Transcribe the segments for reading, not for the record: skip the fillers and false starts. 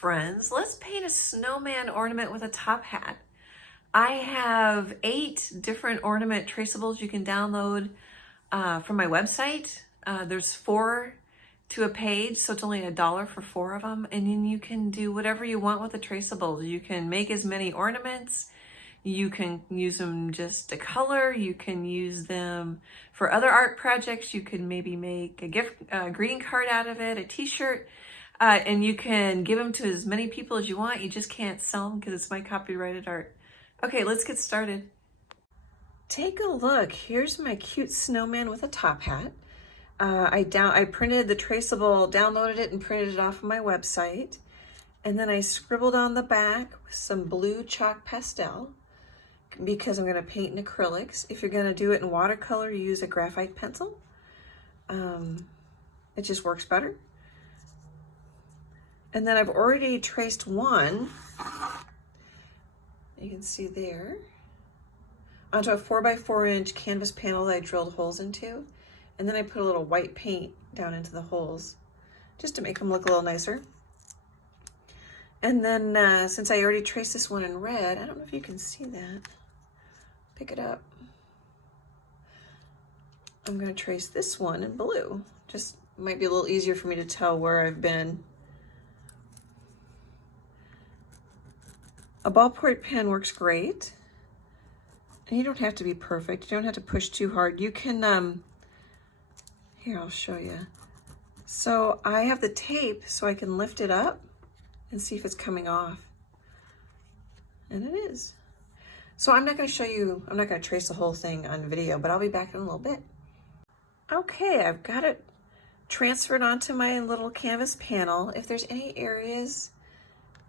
friends, let's paint a snowman ornament with a top hat. I have 8 different ornament traceables you can download from my website. There's 4 to a page, so it's only $1 for 4 of them. And then you can do whatever you want with the traceables. You can make as many ornaments. You can use them just to color. You can use them for other art projects. You can maybe make a greeting card out of it, a t-shirt. And you can give them to as many people as you want. You just can't sell them because it's my copyrighted art. Okay, let's get started. Take a look. Here's my cute snowman with a top hat. I printed the traceable, downloaded it and printed it off of my website. And then I scribbled on the back with some blue chalk pastel because I'm going to paint in acrylics. If you're going to do it in watercolor, you use a graphite pencil. It just works better. And then I've already traced one, you can see there, onto a 4x4 canvas panel that I drilled holes into. And then I put a little white paint down into the holes just to make them look a little nicer. And then since I already traced this one in red, I don't know if you can see that. Pick it up. I'm going to trace this one in blue. Just might be a little easier for me to tell where I've been. A ballpoint pen works great. And you don't have to be perfect. You don't have to push too hard. You can, here, I'll show you. So I have the tape so I can lift it up and see if it's coming off. And it is. So I'm not going to show you, I'm not going to trace the whole thing on video, but I'll be back in a little bit. Okay, I've got it transferred onto my little canvas panel. If there's any areas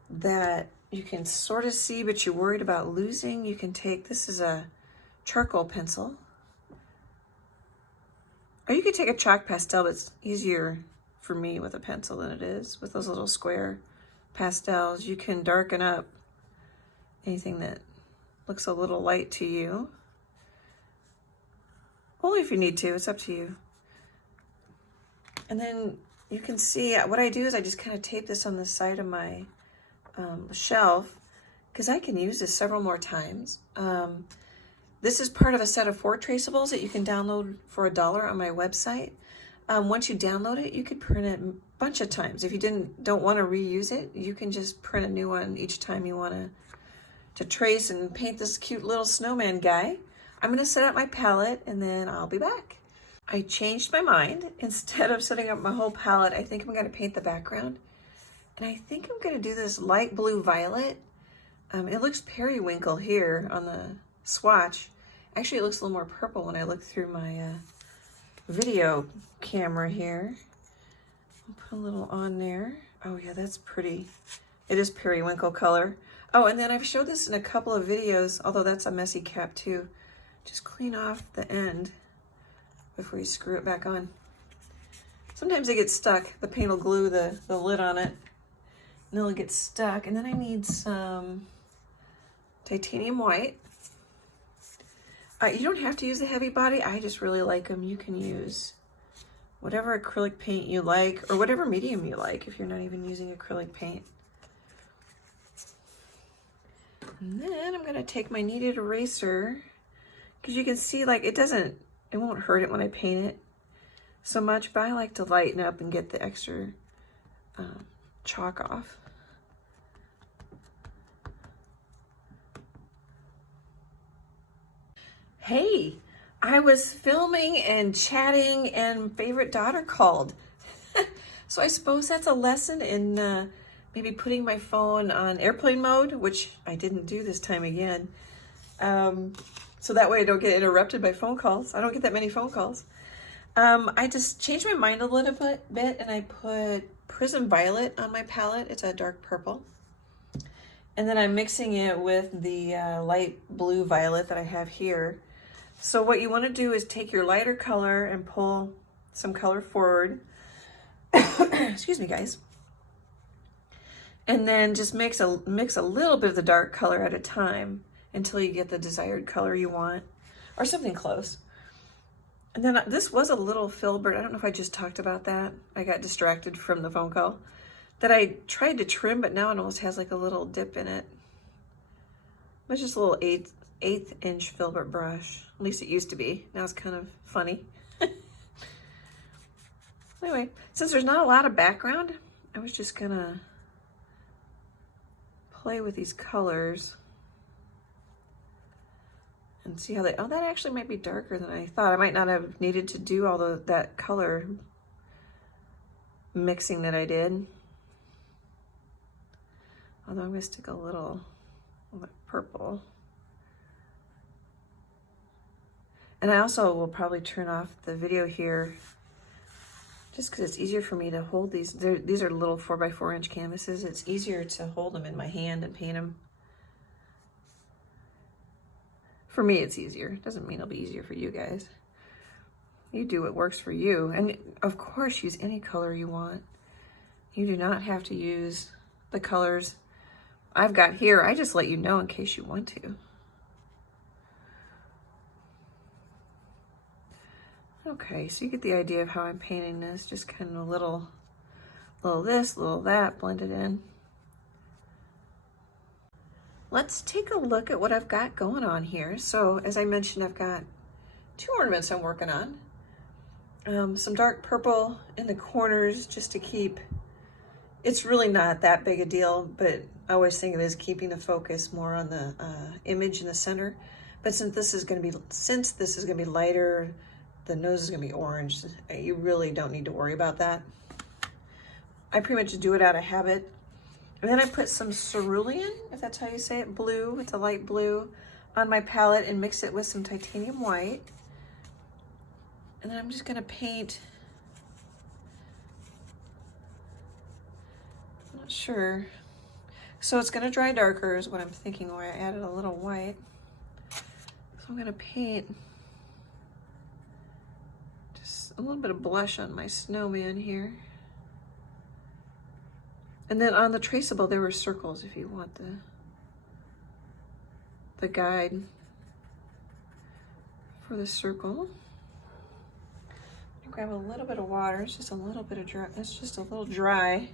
that you can sort of see, but you're worried about losing, you can take, this is a charcoal pencil. Or you could take a chalk pastel, but it's easier for me with a pencil than it is with those little square pastels. You can darken up anything that looks a little light to you. Only if you need to, it's up to you. And then you can see what I do is I just kind of tape this on the side of my shelf because I can use this several more times. This is part of a set of 4 traceables that you can download for $1 on my website. Once you download it, you could print it a bunch of times. If you don't want to reuse it, you can just print a new one each time you want to trace and paint this cute little snowman guy. I'm going to set up my palette and then I'll be back. I changed my mind. Instead of setting up my whole palette, I think I'm going to paint the background. And I think I'm going to do this light blue violet. It looks periwinkle here on the swatch. Actually, it looks a little more purple when I look through my video camera here. I'll put a little on there. Oh yeah, that's pretty. It is periwinkle color. Oh, and then I've showed this in a couple of videos, although that's a messy cap too. Just clean off the end before you screw it back on. Sometimes it gets stuck. The paint will glue the lid on it and it'll get stuck. And then I need some titanium white. You don't have to use the heavy body. I just really like them. You can use whatever acrylic paint you like or whatever medium you like if you're not even using acrylic paint. And then I'm going to take my kneaded eraser because you can see like it won't hurt it when I paint it so much, but I like to lighten up and get the extra chalk off. Hey, I was filming and chatting and favorite daughter called. So I suppose that's a lesson in maybe putting my phone on airplane mode, which I didn't do this time again. So that way I don't get interrupted by phone calls. I don't get that many phone calls. I just changed my mind a little bit and I put Prism Violet on my palette. It's a dark purple. And then I'm mixing it with the light blue violet that I have here. So what you want to do is take your lighter color and pull some color forward. Excuse me, guys. And then just mix a little bit of the dark color at a time until you get the desired color you want, or something close. And then this was a little filbert. I don't know if I just talked about that. I got distracted from the phone call. that I tried to trim, but now it almost has like a little dip in it. It's just a little eighth inch filbert brush. At least it used to be. Now it's kind of funny. Anyway, since there's not a lot of background, I was just gonna play with these colors and see how they, oh, that actually might be darker than I thought. I might not have needed to do all that color mixing that I did. Although I'm gonna stick a little purple. And I also will probably turn off the video here just because it's easier for me to hold these. These are little 4x4 inch canvases. It's easier to hold them in my hand and paint them. For me, it's easier. Doesn't mean it'll be easier for you guys. You do what works for you. And of course, use any color you want. You do not have to use the colors I've got here. I just let you know in case you want to. Okay, so you get the idea of how I'm painting this. Just kind of a little this, little that, blend it in. Let's take a look at what I've got going on here. So as I mentioned, I've got 2 ornaments I'm working on. Some dark purple in the corners just to keep, it's really not that big a deal, but I always think of it as keeping the focus more on the image in the center. But since this is gonna be lighter, the nose is gonna be orange, you really don't need to worry about that. I pretty much do it out of habit. And then I put some cerulean, if that's how you say it, blue, it's a light blue, on my palette and mix it with some titanium white. And then I'm just gonna paint, I'm not sure. So it's gonna dry darker is what I'm thinking, where I added a little white. So I'm gonna paint just a little bit of blush on my snowman here. And then on the traceable, there were circles if you want the guide for the circle. Grab a little bit of water. It's just a little bit of dry. It's just a little dry.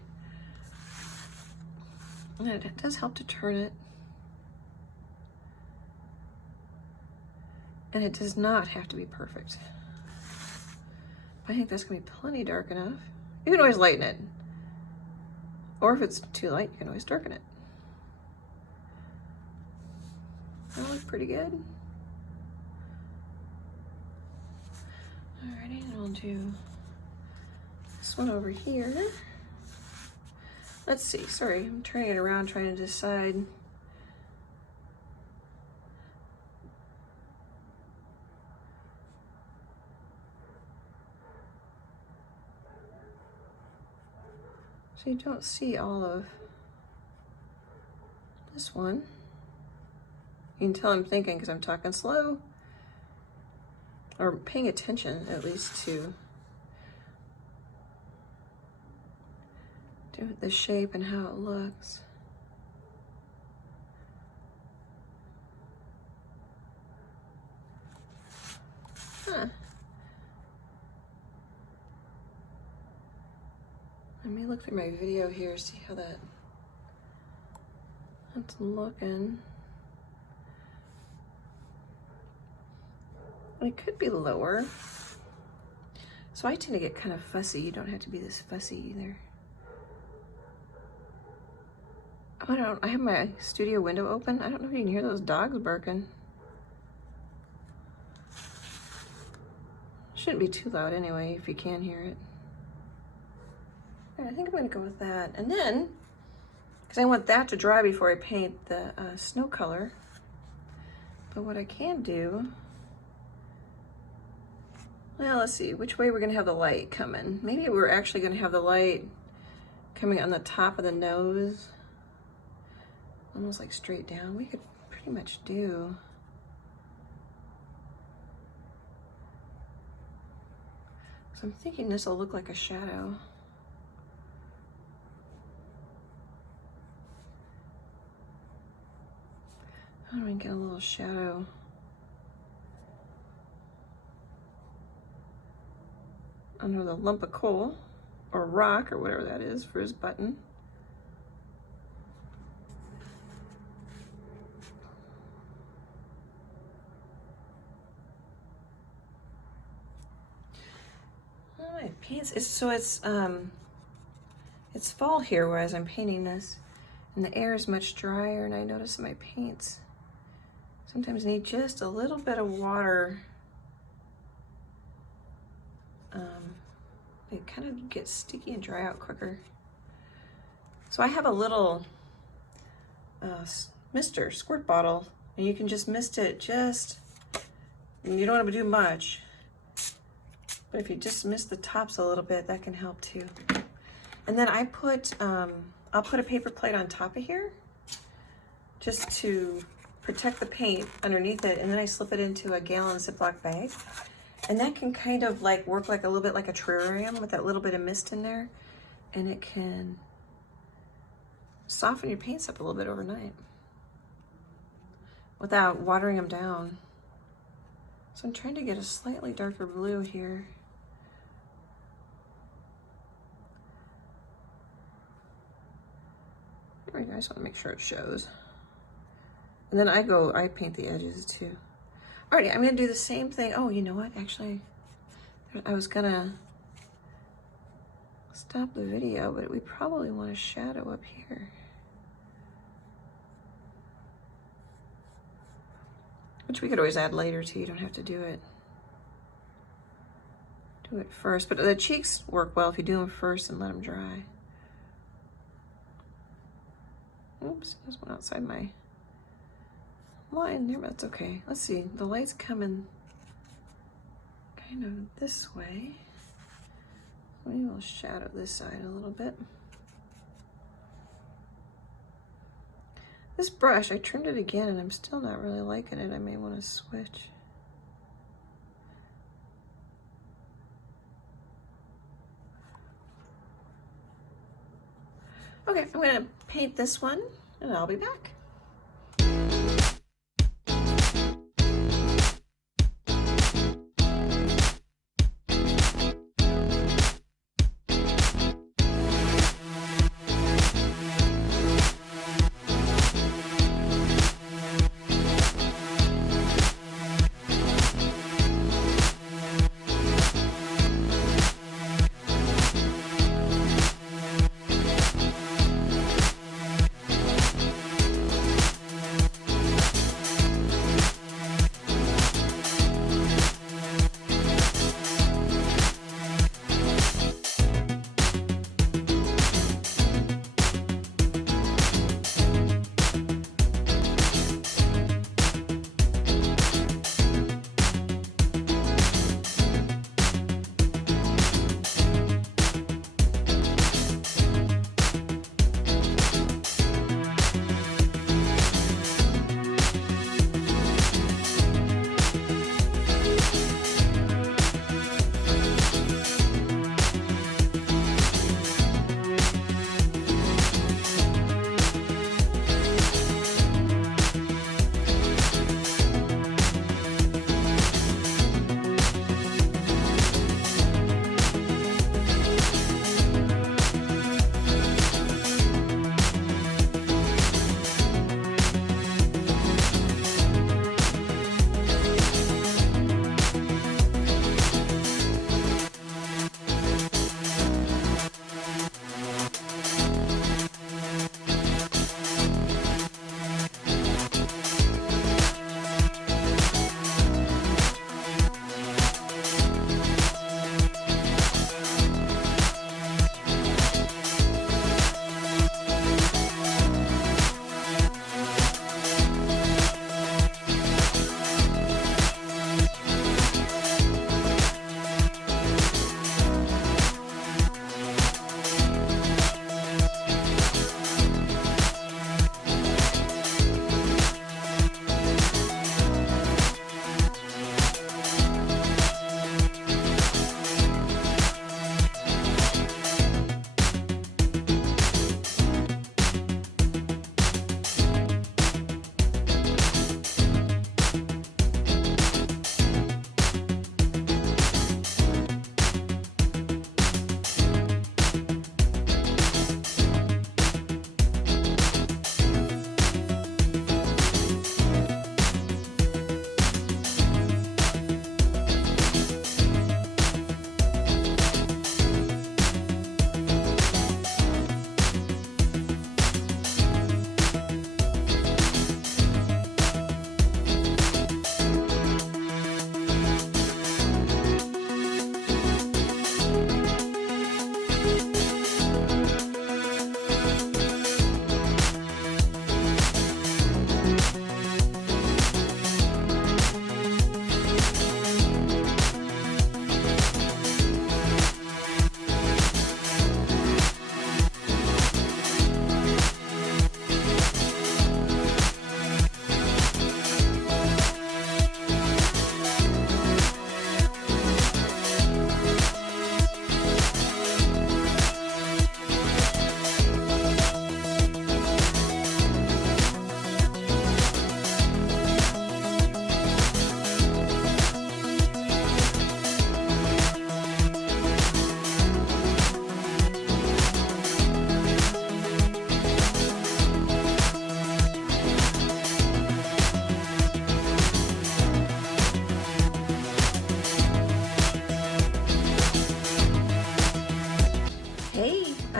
And it does help to turn it. And it does not have to be perfect. I think that's gonna be plenty dark enough. You can always lighten it. Or if it's too light, you can always darken it. That looks pretty good. Alrighty, and I'll do this one over here. Let's see, sorry, I'm turning it around trying to decide. So you don't see all of this one. You can tell I'm thinking because I'm talking slow. Or paying attention at least to the shape and how it looks. Huh. Let me look through my video here, see how that's looking. It could be lower. So I tend to get kind of fussy. You don't have to be this fussy either. I have my studio window open. I don't know if you can hear those dogs barking. Shouldn't be too loud anyway, if you can hear it. I think I'm gonna go with that. And then, because I want that to dry before I paint the snow color. But what I can do, well, let's see, which way we're gonna have the light coming. Maybe we're actually gonna have the light coming on the top of the nose, almost like straight down. We could pretty much do. So I'm thinking this will look like a shadow. How do we get a little shadow? Under the lump of coal or rock or whatever that is for his button. paints. It's fall here whereas I'm painting this, and the air is much drier, and I notice my paints sometimes need just a little bit of water. They kind of get sticky and dry out quicker. So I have a little mister squirt bottle, and you can just mist it you don't want to do much, but if you just mist the tops a little bit, that can help too. And then I put, I'll put a paper plate on top of here just to protect the paint underneath it, and then I slip it into a gallon Ziploc bag. And that can kind of like work like a little bit like a terrarium with that little bit of mist in there, and it can soften your paints up a little bit overnight without watering them down. So I'm trying to get a slightly darker blue here. There we go, I just want to make sure it shows. And then I paint the edges too. Alrighty, I'm gonna do the same thing. Oh, you know what? Actually, I was gonna stop the video, but we probably want a shadow up here. Which we could always add later too, you don't have to do it first. But the cheeks work well if you do them first and let them dry. Oops, there's one outside my line there, but that's okay. Let's see, the light's coming kind of this way. Maybe we'll shadow this side a little bit. This brush, I trimmed it again and I'm still not really liking it. I may want to switch. Okay, I'm gonna paint this one and I'll be back.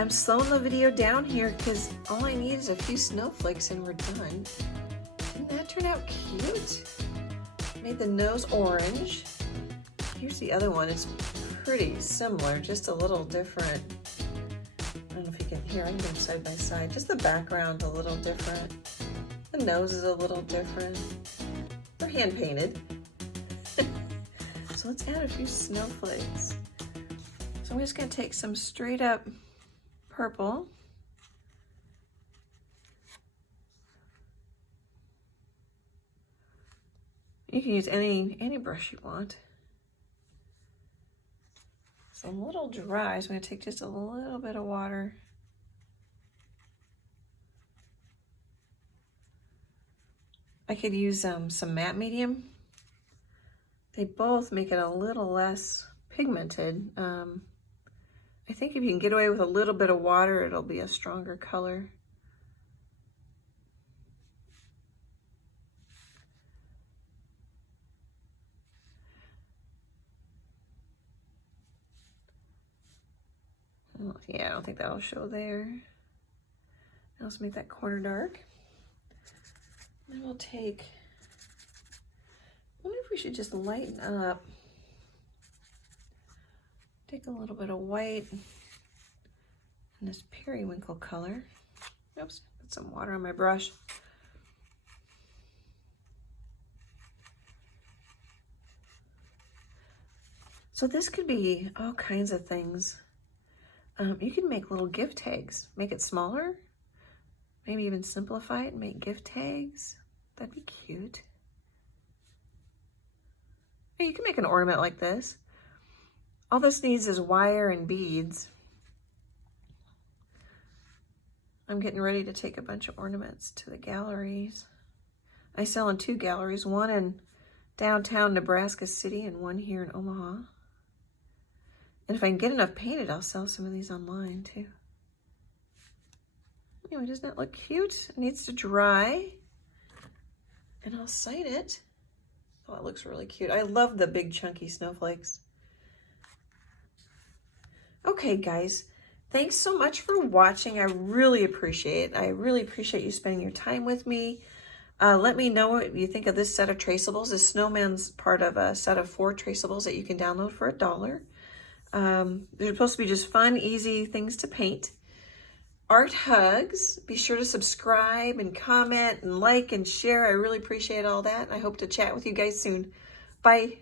I'm slowing the video down here because all I need is a few snowflakes and we're done. Didn't that turn out cute? Made the nose orange. Here's the other one. It's pretty similar, just a little different. I don't know if you can hear, I can go side by side. Just the background a little different. The nose is a little different. They're hand painted. So let's add a few snowflakes. So I'm just gonna take some straight up purple. You can use any brush you want. It's a little dry, so I'm going to take just a little bit of water. I could use some matte medium. They both make it a little less pigmented. I think if you can get away with a little bit of water, it'll be a stronger color. Yeah, I don't think that'll show there. Let's make that corner dark. Then we'll take, I wonder if we should just lighten up. Take a little bit of white and this periwinkle color. Oops, put some water on my brush. So this could be all kinds of things. You can make little gift tags. Make it smaller. Maybe even simplify it and make gift tags. That'd be cute. Hey, you can make an ornament like this. All this needs is wire and beads. I'm getting ready to take a bunch of ornaments to the galleries. I sell in 2 galleries, one in downtown Nebraska City and one here in Omaha. And if I can get enough painted, I'll sell some of these online too. Anyway, doesn't that look cute? It needs to dry. And I'll sign it. Oh, it looks really cute. I love the big chunky snowflakes. Okay, guys. Thanks so much for watching. I really appreciate it. I really appreciate you spending your time with me. Let me know what you think of this set of traceables. This Snowman's part of a set of 4 traceables that you can download for $1. They're supposed to be just fun, easy things to paint. Art hugs. Be sure to subscribe and comment and like and share. I really appreciate all that. I hope to chat with you guys soon. Bye.